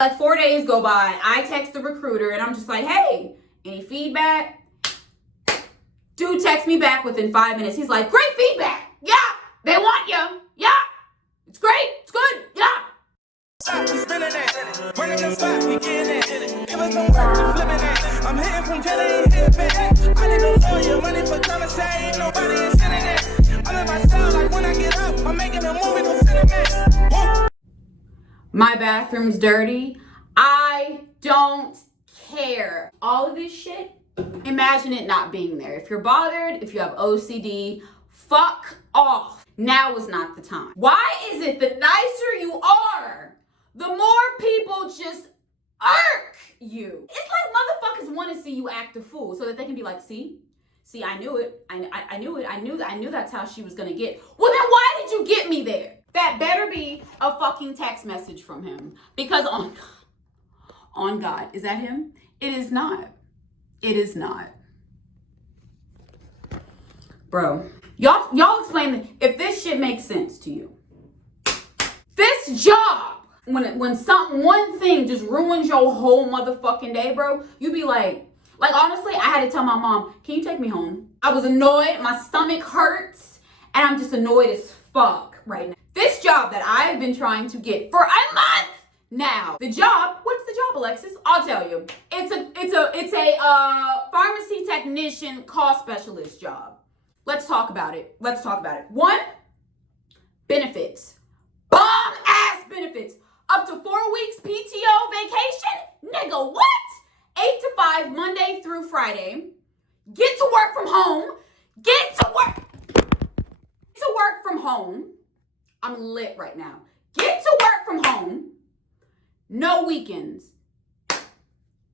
Like 4 days go by, I text the recruiter and I'm just like, hey, any feedback? Dude texts me back within 5 minutes. He's like, great feedback. Yeah, they want you. Yeah, it's great. It's good. Yeah. We spinning that, running the spot, we getting it. Give us some work, we flipping that. I'm hitting from jail, ain't hitting back. I need a lawyer, money for time to say, ain't nobody is sending that. I'm in my style, like when I get up, I'm making a movie, go cinemax. My bathroom's dirty. I don't care. All of this shit, imagine it not being there. If you're bothered, if you have OCD, fuck off. Now is not the time. Why is it the nicer you are, the more people just irk you? It's like motherfuckers want to see you act a fool so that they can be like, see, I knew it. I knew it. I knew that's how she was gonna get. Well, then why did you get me there? That better be a fucking text message from him. Because on God, is that him? It is not. It is not. Bro, y'all explain if this shit makes sense to you. This job, when one thing just ruins your whole motherfucking day, bro, you be like honestly, I had to tell my mom, can you take me home? I was annoyed, my stomach hurts, and I'm just annoyed as fuck right now. This job that I've been trying to get for a month now. The job, what's the job, Alexis? I'll tell you. It's a pharmacy technician cost specialist job. Let's talk about it. One, benefits. Bomb ass benefits. Up to 4 weeks PTO vacation. Nigga, what? 8 to 5, Monday through Friday. Get to work from home. Get to work from home. I'm lit right now. Get to work from home. No weekends.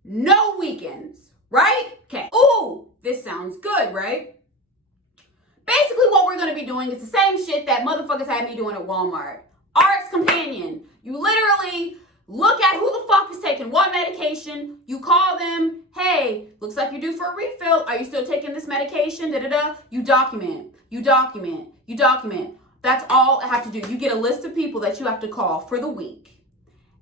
No weekends. Right? Okay. Ooh, this sounds good, right? Basically, what we're going to be doing is the same shit that motherfuckers had me doing at Walmart. Arts Companion. You literally look at who the fuck is taking what medication. You call them. Hey, looks like you're due for a refill. Are you still taking this medication? Da-da-da. You document. That's all I have to do. You get a list of people that you have to call for the week.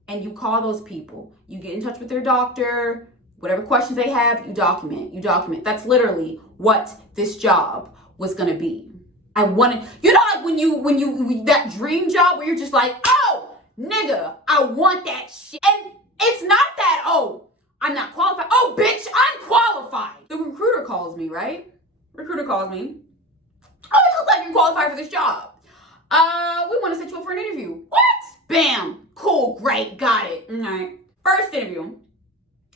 And you call those people. You get in touch with their doctor. Whatever questions they have, you document. That's literally what this job was gonna be. I wanted, like when you that dream job where you're just like, oh, nigga, I want that shit. And it's not that, oh, I'm not qualified. Oh, bitch, I'm qualified. The recruiter calls me, right? Oh, you look like you're qualified for this job. We want to set you up for an interview. What? Bam. Cool. Great. Got it. All right. First interview.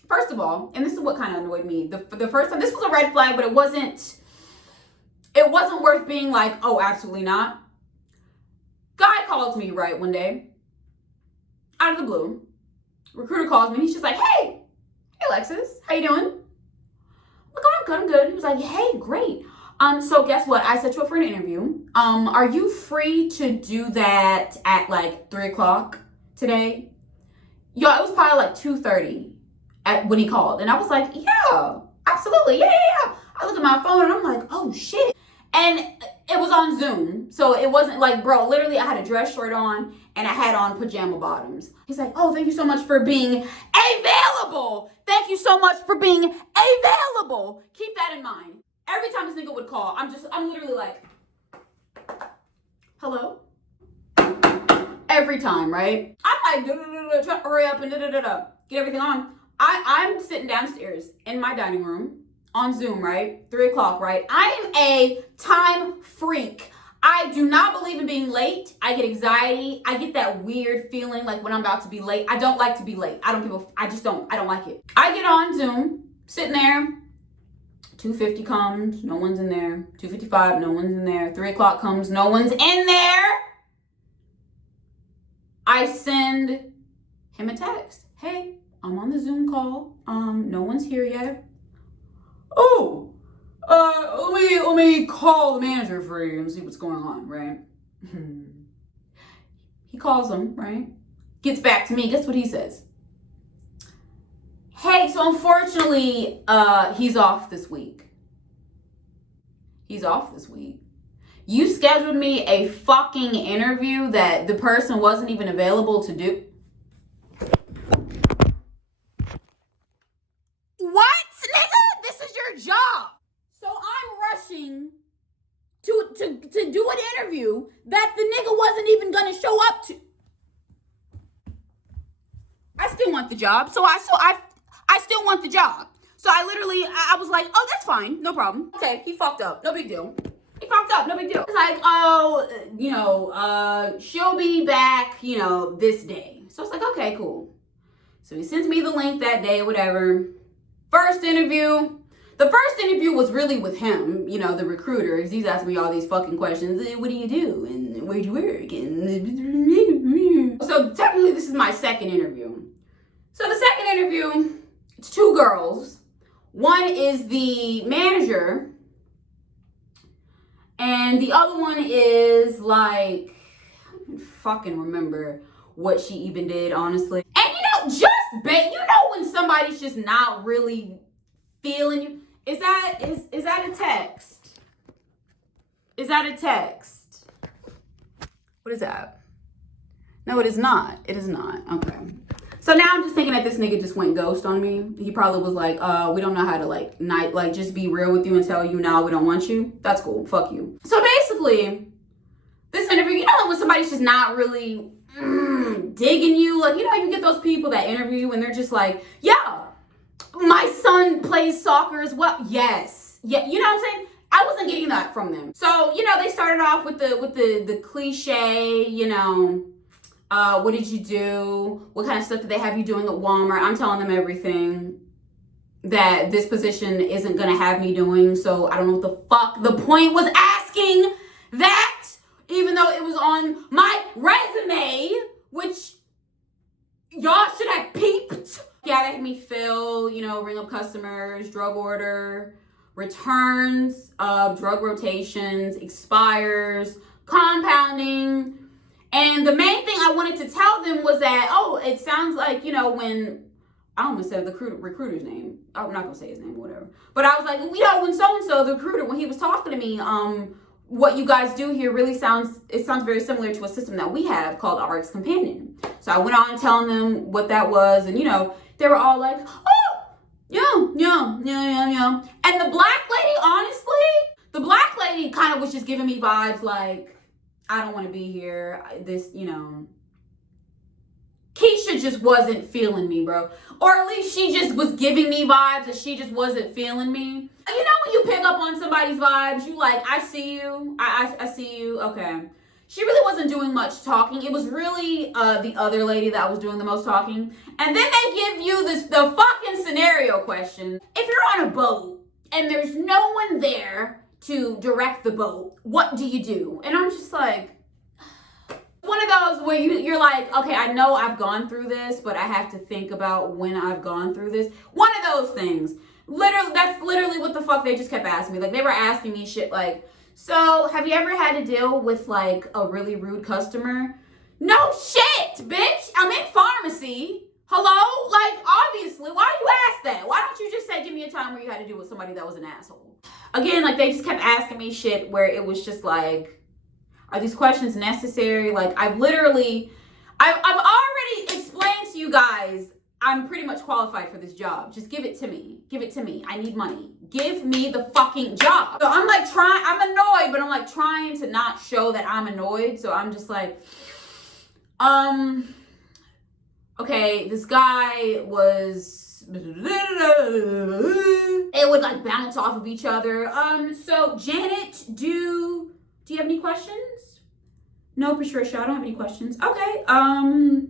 First of all, and this is what kind of annoyed me. The first time, this was a red flag, but it wasn't worth being like, oh, absolutely not. Guy calls me, right, one day. Out of the blue. Recruiter calls me and he's just like, hey Alexis, how you doing? I'm good. He was like, hey, great. So guess what? I set you up for an interview. Are you free to do that at like 3:00 today? Yo, it was probably like 2:30 when he called. And I was like, yeah, absolutely. Yeah. I look at my phone and I'm like, oh shit. And it was on Zoom. So it wasn't like, bro, literally I had a dress shirt on and I had on pajama bottoms. He's like, oh, thank you so much for being available. Keep that in mind. Every time this nigga would call, I'm literally like, hello? Every time, right? I'm like, trying to hurry up and get everything on. I'm sitting downstairs in my dining room on Zoom, right? 3:00, right? I am a time freak. I do not believe in being late. I get anxiety. I get that weird feeling like when I'm about to be late. I don't like to be late. I don't like it. I get on Zoom, sitting there. 2:50 comes, no one's in there. 2:55, no one's in there. 3:00 comes, no one's in there. I send him a text. Hey, I'm on the Zoom call. No one's here yet. Oh, let me call the manager for you and see what's going on, right? He calls him, right? Gets back to me. Guess what he says? Hey, so unfortunately, he's off this week. You scheduled me a fucking interview that the person wasn't even available to do. to do an interview that the nigga wasn't even gonna show up to. I still want the job. So I still want the job. So I was like, oh, that's fine. No problem. Okay, he fucked up. No big deal. He fucked up. No big deal. It's like, oh, she'll be back, this day. So it's like, okay, cool. So he sends me the link that day, whatever. First interview. The first interview was really with him, the recruiter, because he's asking me all these fucking questions. What do you do? And where do you work? And so technically this is my second interview. So the second interview, it's two girls. One is the manager, and the other one is like, I don't fucking remember what she even did, honestly. And when somebody's just not really feeling you, is that a text? Is that a text? What is that? No, it is not. It is not. Okay. So now I'm just thinking that this nigga just went ghost on me. He probably was like, we don't know how to just be real with you and tell you, no, we don't want you. That's cool. Fuck you. So basically, this interview, when somebody's just not really digging you, you get those people that interview you and they're just like, yeah, my son plays soccer as well. Yes. Yeah. You know what I'm saying? I wasn't getting that from them. So, they started off with the cliche, what did you do? What kind of stuff did they have you doing at Walmart? I'm telling them everything that this position isn't going to have me doing. So I don't know what the fuck the point was asking that, even though it was on my resume, which y'all should have peeped. Yeah, they had me fill, ring up customers, drug order, returns, drug rotations, expires, compounding. And the main thing I wanted to tell them was that, it sounds like, when, I almost said the recruiter's name. I'm not going to say his name or whatever. But I was like, when so-and-so, the recruiter, when he was talking to me, what you guys do here really sounds very similar to a system that we have called RX Companion. So I went on telling them what that was. And, they were all like, oh, yeah. And the black lady kind of was just giving me vibes like, I don't want to be here. Keisha just wasn't feeling me, bro. Or at least she just was giving me vibes that she just wasn't feeling me. When you pick up on somebody's vibes, you like, I see you. I see you. Okay. She really wasn't doing much talking. It was really the other lady that was doing the most talking. And then they give you the fucking scenario question. If you're on a boat and there's no one there to direct the boat, what do you do? And I'm just like, one of those where you're like, okay, I know I've gone through this, but I have to think about when I've gone through this. One of those things. That's literally what the fuck they just kept asking me. Like, they were asking me shit like, so have you ever had to deal with like a really rude customer? No shit, bitch. I'm in pharmacy. Hello? Like, obviously, why do you ask that? Why don't you just say, give me a time where you had to deal with somebody that was an asshole? Again, like, they just kept asking me shit where it was just like, are these questions necessary? Like, I've already explained to you guys, I'm pretty much qualified for this job. Just give it to me. Give it to me. I need money. Give me the fucking job. So I'm like I'm annoyed, but I'm like trying to not show that I'm annoyed. So I'm just like, okay, this guy was, it would like bounce off of each other. So Janet, do you have any questions? No, Patricia, I don't have any questions. Okay,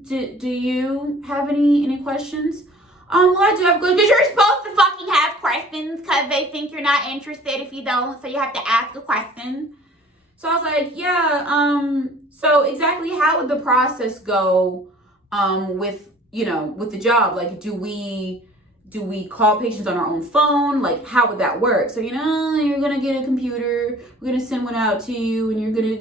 do you have any questions? Well, I do have good, because you're supposed to fucking have questions because they think you're not interested if you don't, so you have to ask a question. So I was like, yeah, so exactly how would the process go, with the job? Like, do we call patients on our own phone? Like, how would that work? So, you're gonna get a computer, we're gonna send one out to you, and you're gonna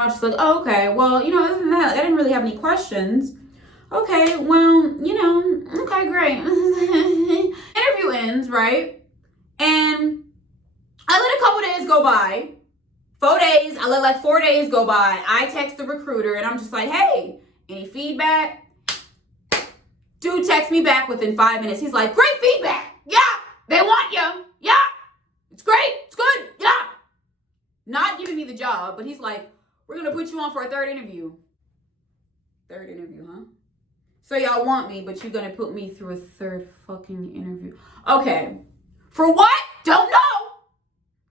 I was just like, oh, okay, well, other than that, I didn't really have any questions. Okay, well, okay, great. Interview ends, right? And I let a couple days go by. 4 days, I let like 4 days go by. I text the recruiter and I'm just like, hey, any feedback? Dude texts me back within 5 minutes. He's like, great feedback. Yeah, they want you. Yeah, it's great. It's good. Yeah. not giving me the job, but he's like, we're gonna put you on for a third interview. Third interview, huh? So y'all want me, but you're gonna put me through a third fucking interview. Okay. For what? Don't know.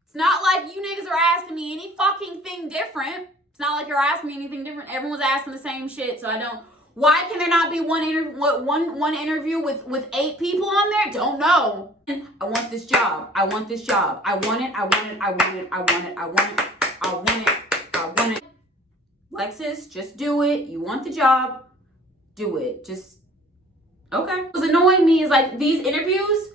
It's not like you niggas are asking me any fucking thing different. It's not like you're asking me anything different. Everyone's asking the same shit, so I don't. Why can there not be one interview with 8 people on there? Don't know. I want this job. I want this job. I want it. I want it. I want it. I want it. I want it. I want it. I want it. Lexus, just do it. You want the job. Do it. Just, okay. What's annoying me is like these interviews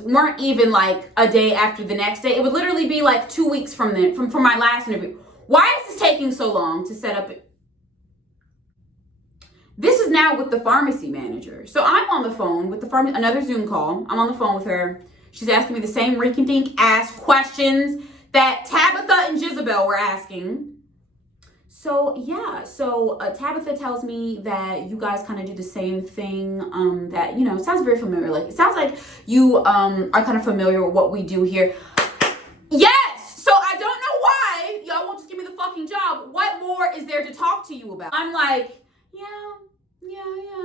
weren't even like a day after the next day. It would literally be like 2 weeks from my last interview. Why is this taking so long to set up? This is now with the pharmacy manager. So I'm on the phone with the another Zoom call. I'm on the phone with her. She's asking me the same rinky-dink ass questions that Tabitha and Jezebel were asking. So yeah, Tabitha tells me that you guys kind of do the same thing, that, you know, sounds very familiar. Like, it sounds like you are kind of familiar with what we do here. Yes! So I don't know why y'all won't just give me the fucking job. What more is there to talk to you about? I'm like, yeah,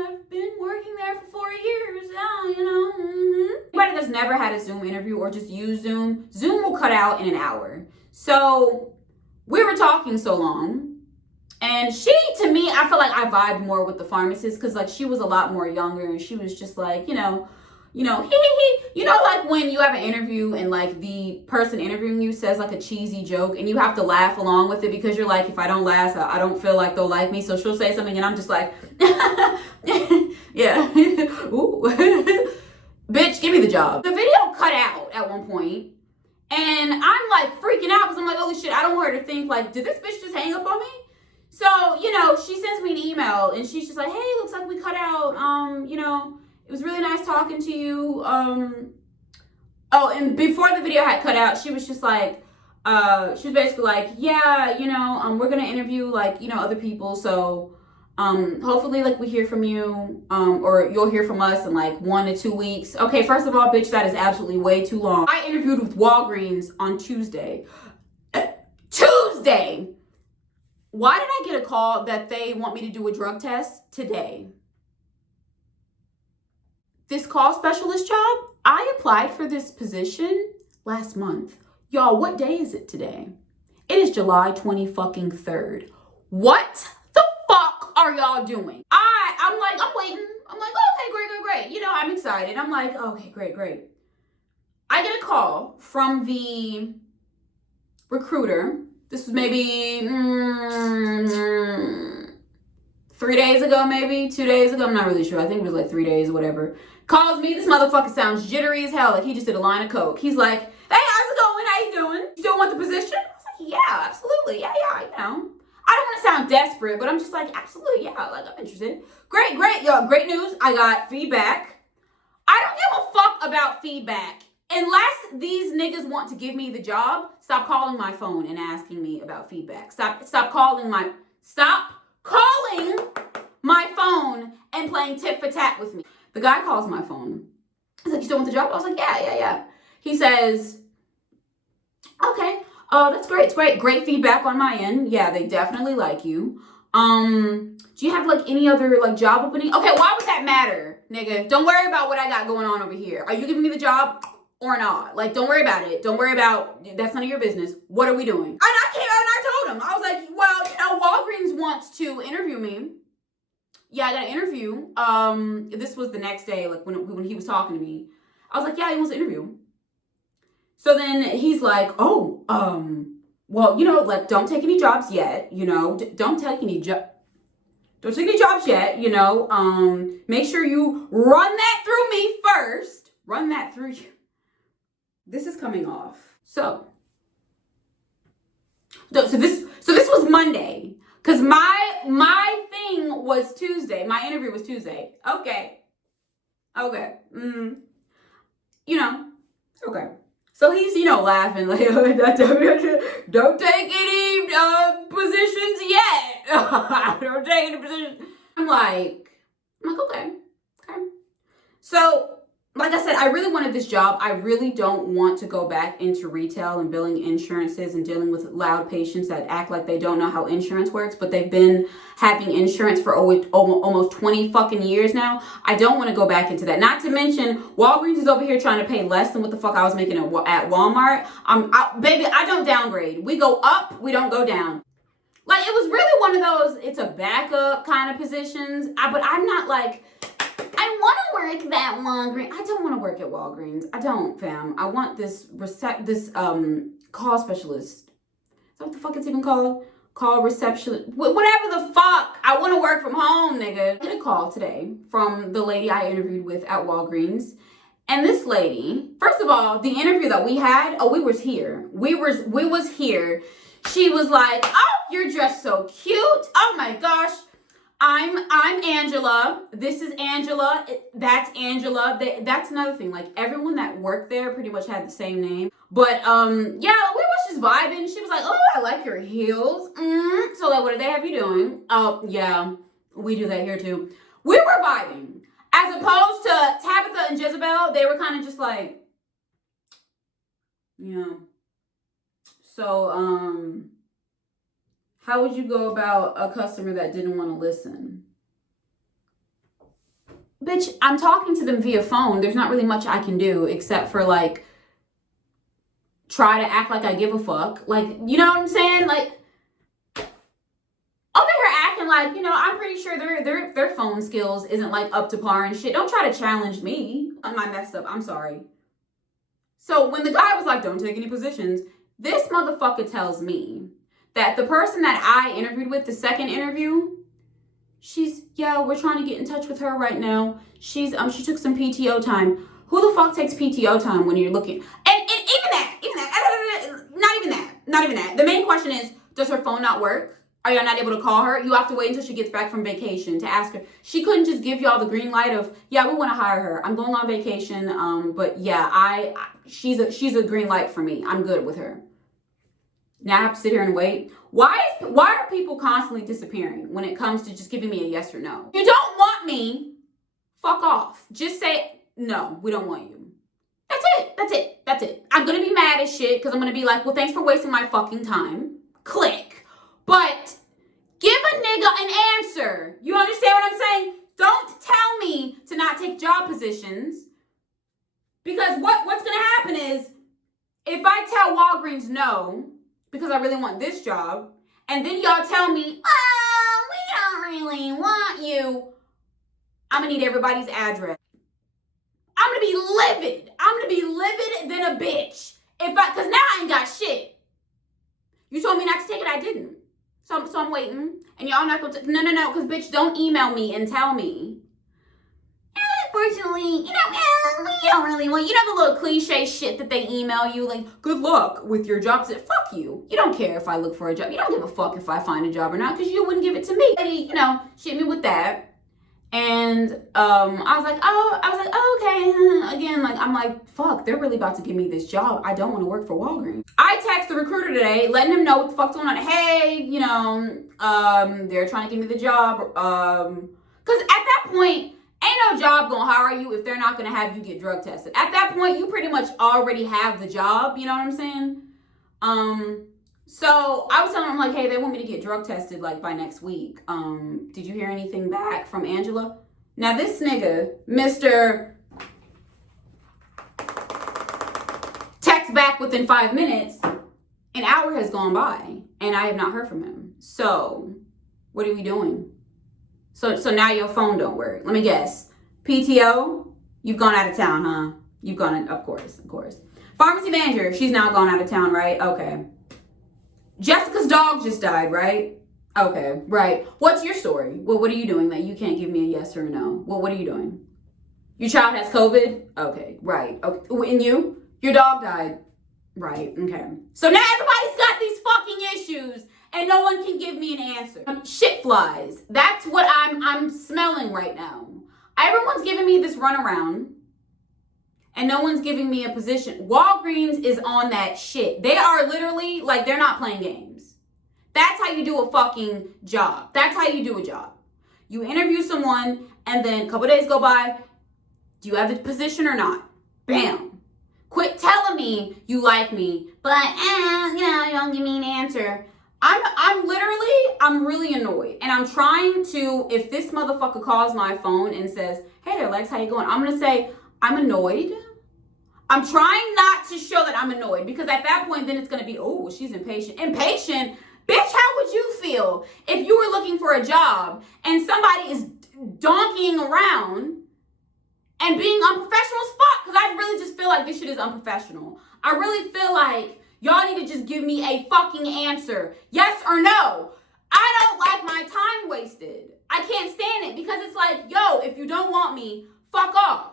I've been working there for 4 years now, you know. Anybody that's never had a Zoom interview or just use Zoom will cut out in an hour. So we were talking so long. And she, to me, I feel like I vibed more with the pharmacist because, like, she was a lot more younger and she was just like, you know, like when you have an interview and, like, the person interviewing you says, like, a cheesy joke and you have to laugh along with it because you're like, if I don't laugh, I don't feel like they'll like me. So she'll say something and I'm just like, yeah, ooh. Bitch, give me the job. The video cut out at one point and I'm, like, freaking out because I'm like, holy shit, I don't want her to think, like, did this bitch just hang up on me? So, you know, she sends me an email and she's just like, hey, looks like we cut out, you know, it was really nice talking to you. Oh, and before the video had cut out, she was just like, she was basically like, yeah, you know, we're going to interview, like, you know, other people. So, hopefully, like, we hear from you, or you'll hear from us in, like, 1 to 2 weeks. Okay, first of all, bitch, that is absolutely way too long. I interviewed with Walgreens on Tuesday. Tuesday! Why did I get a call that they want me to do a drug test today? This call specialist job, I applied for this position last month. Y'all, what day is it today? It is July 23rd. What the fuck are y'all doing? I'm like, I'm waiting. I'm like, okay, great. You know, I'm excited. I'm like, okay, great. I get a call from the recruiter. This was maybe 3 days ago, maybe 2 days ago. I'm not really sure. I think it was like 3 days or whatever. Calls me. This motherfucker sounds jittery as hell. Like he just did a line of coke. He's like, hey, how's it going? How you doing? You still want the position? I was like, yeah, absolutely. Yeah, you know. I don't want to sound desperate, but I'm just like, absolutely, yeah. Like, I'm interested. Great. Yo, great news. I got feedback. I don't give a fuck about feedback. Unless these niggas want to give me the job, stop calling my phone and asking me about feedback. Stop calling my phone and playing tit for tat with me. The guy calls my phone. He's like, you still want the job? I was like, yeah. He says, okay, that's great. It's great. Great feedback on my end. Yeah, they definitely like you. Do you have like any other like job opening? Okay, why would that matter, nigga? Don't worry about what I got going on over here. Are you giving me the job or not? Like, don't worry about it. Don't worry about, that's none of your business. What are we doing? And I told him, I was like, well, you know, Walgreens wants to interview me. Yeah, I got an interview. This was the next day, like when he was talking to me. I was like, yeah, he wants to interview. So then he's like, oh, well, you know, like, don't take any jobs yet, you know, don't take any jobs yet, you know, make sure you run that through me first. Run that through you. This is coming off. So this was Monday. Cause my thing was Tuesday. My interview was Tuesday. Okay. You know, okay. So he's, you know, laughing like, don't take any positions yet. Don't take any positions. I'm like, okay. So like I said, I really wanted this job. I really don't want to go back into retail and billing insurances and dealing with loud patients that act like they don't know how insurance works, but they've been having insurance for almost 20 fucking years now. I don't want to go back into that. Not to mention, Walgreens is over here trying to pay less than what the fuck I was making at Walmart. Baby, I don't downgrade. We go up, we don't go down. Like, it was really one of those, it's a backup kind of positions. But I'm not like, I want to work that Walgreens. I don't want to work at Walgreens. I don't, fam. I want this call specialist. Is that what the fuck it's even called? Call receptionist. Whatever the fuck. I want to work from home, nigga. I get a call today from the lady I interviewed with at Walgreens. And this lady, first of all, the interview that we had, we was here. We was here. She was like, oh, you're dressed so cute. Oh my gosh. I'm Angela. This is Angela. That's Angela. That's another thing. Like, everyone that worked there pretty much had the same name. But yeah, we was just vibing. She was like, oh, I like your heels. So like, what did they have you doing? Oh yeah, we do that here too. We were vibing. As opposed to Tabitha and Jezebel, they were kind of just like, yeah. So how would you go about a customer that didn't want to listen? Bitch, I'm talking to them via phone. There's not really much I can do except for like try to act like I give a fuck. Like, you know what I'm saying? Like, over here acting like, you know, I'm pretty sure their phone skills isn't like up to par and shit. Don't try to challenge me. I messed up. I'm sorry. So when the guy was like, don't take any positions, this motherfucker tells me that the person that I interviewed with, the second interview, we're trying to get in touch with her right now. She took some PTO time. Who the fuck takes PTO time when you're looking? And not even that. The main question is, does her phone not work? Are y'all not able to call her? You have to wait until she gets back from vacation to ask her. She couldn't just give y'all the green light of, yeah, we want to hire her. I'm going on vacation. But yeah, she's a green light for me. I'm good with her. Now I have to sit here and wait. Why are people constantly disappearing when it comes to just giving me a yes or no? If you don't want me, fuck off. Just say, no, we don't want you. That's it. I'm going to be mad as shit because I'm going to be like, well, thanks for wasting my fucking time. Click. But give a nigga an answer. You understand what I'm saying? Don't tell me to not take job positions, because what's going to happen is if I tell Walgreens no, because I really want this job, and then y'all tell me, oh, we don't really want you, I'm gonna need everybody's address. I'm gonna be livid. I'm gonna be livid than a bitch. Cause now I ain't got shit. You told me not to take it, I didn't. So I'm waiting, and y'all not gonna, no, cause bitch, don't email me and tell me. Unfortunately, we don't really want, the little cliche shit that they email you, like, good luck with your job. Fuck you. You don't care if I look for a job. You don't give a fuck if I find a job or not, because you wouldn't give it to me. Shit me with that. And I was like, oh, okay. Again, like, I'm like, fuck, they're really about to give me this job. I don't want to work for Walgreens. I text the recruiter today, letting him know what the fuck's going on. Hey, they're trying to give me the job. Because at that point, ain't no job gonna hire you if they're not gonna have you get drug tested. At that point, you pretty much already have the job. You know what I'm saying? So I was telling them, like, hey, they want me to get drug tested, like, by next week. Did you hear anything back from Angela? Now, this nigga, Mr. Text back within 5 minutes. An hour has gone by, and I have not heard from him. So, what are we doing? So now your phone don't work. Let me guess. PTO? You've gone out of town, huh? You've gone, of course. Pharmacy manager, she's now gone out of town, right? Okay. Jessica's dog just died, right? Okay, right. What's your story? Well, what are you doing that you can't give me a yes or a no? Well, what are you doing? Your child has COVID? Okay, right. Okay. And you? Your dog died. Right, okay. So now everybody's got these fucking issues and no one can give me an answer. Shit flies. That's what I'm smelling right now. Everyone's giving me this runaround and no one's giving me a position. Walgreens is on that shit. They are literally, like, they're not playing games. That's how you do a fucking job. That's how you do a job. You interview someone and then a couple days go by, Do you have the position or not? Bam. Quit telling me you like me, but you don't give me an answer. I'm really annoyed. And I'm trying to, if this motherfucker calls my phone and says, hey there, Lex, how you going? I'm gonna say, I'm annoyed. I'm trying not to show that I'm annoyed, because at that point, then it's gonna be, oh, she's impatient. Impatient? Bitch, how would you feel if you were looking for a job and somebody is donkeying around and being unprofessional as fuck? Because I really just feel like this shit is unprofessional. I really feel like y'all need to just give me a fucking answer. Yes or no. I don't like my time wasted. I can't stand it, because it's like, yo, if you don't want me, fuck off.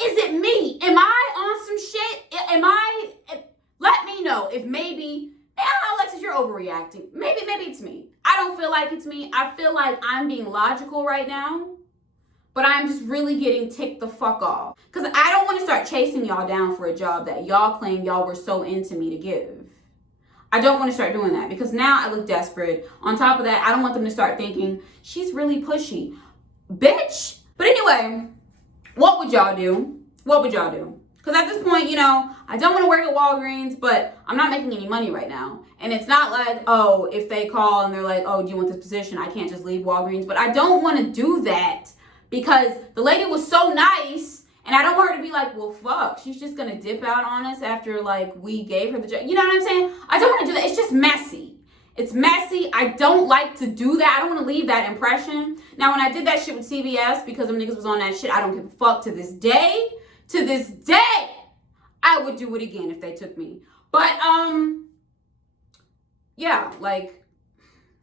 Is it me? Am I on some shit? Let me know if maybe, Alexis, you're overreacting. Maybe it's me. I don't feel like it's me. I feel like I'm being logical right now, but I'm just really getting ticked the fuck off. Because I don't want to start chasing y'all down for a job that y'all claim y'all were so into me to give. I don't want to start doing that, because now I look desperate. On top of that, I don't want them to start thinking, she's really pushy. Bitch. But anyway, what would y'all do? What would y'all do? Because at this point, I don't want to work at Walgreens, but I'm not making any money right now. And it's not like, oh, if they call and they're like, oh, do you want this position? I can't just leave Walgreens. But I don't want to do that, because the lady was so nice, and I don't want her to be like, well, fuck, she's just going to dip out on us after, like, we gave her the job. You know what I'm saying? I don't want to do that. It's just messy. It's messy. I don't like to do that. I don't want to leave that impression. Now, when I did that shit with CVS, because them niggas was on that shit, I don't give a fuck to this day. To this day, I would do it again if they took me. But, yeah, like,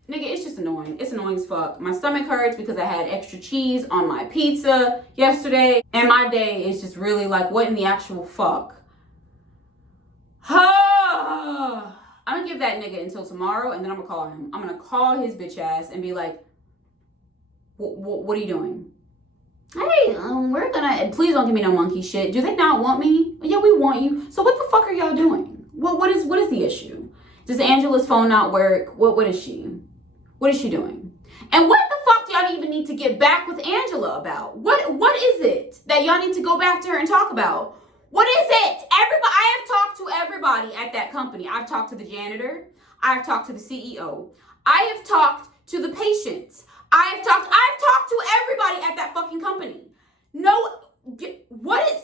nigga, it's just annoying. It's annoying as fuck. My stomach hurts because I had extra cheese on my pizza yesterday. And my day is just really like, what in the actual fuck? I'm gonna give that nigga until tomorrow, and then I'm gonna call him. I'm gonna call his bitch ass and be like, what are you doing? Hey, we're gonna, please don't give me no monkey shit. Do they not want me? Yeah, we want you. So what the fuck are y'all doing? What is the issue? Does Angela's phone not work? What is she? What is she doing? And what the fuck do y'all even need to get back with Angela about? What is it that y'all need to go back to her and talk about? What is it? I have talked to everybody at that company. I've talked to the janitor. I've talked to the CEO. I have talked to the patients. I've talked to everybody at that fucking company. No, what is,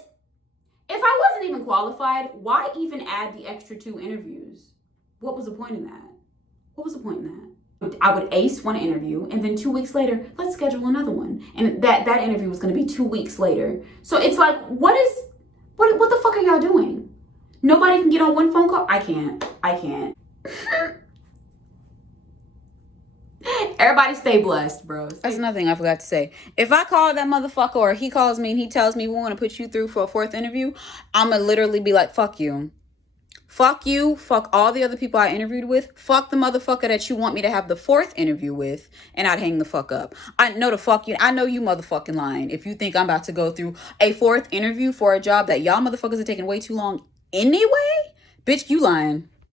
if I wasn't even qualified, why even add the extra 2 interviews? What was the point in that? What was the point in that? I would ace one interview, and then 2 weeks later, let's schedule another one. And that interview was going to be 2 weeks later. So it's like, what the fuck are y'all doing? Nobody can get on one phone call? I can't. Everybody stay blessed, bros. That's another thing I forgot to say. If I call that motherfucker, or he calls me and he tells me we want to put you through for a 4th interview, I'm going to literally be like, fuck you. Fuck you. Fuck all the other people I interviewed with. Fuck the motherfucker that you want me to have the 4th interview with. And I'd hang the fuck up. I know the fuck you. I know you motherfucking lying. If you think I'm about to go through a 4th interview for a job that y'all motherfuckers are taking way too long anyway, bitch, you lying.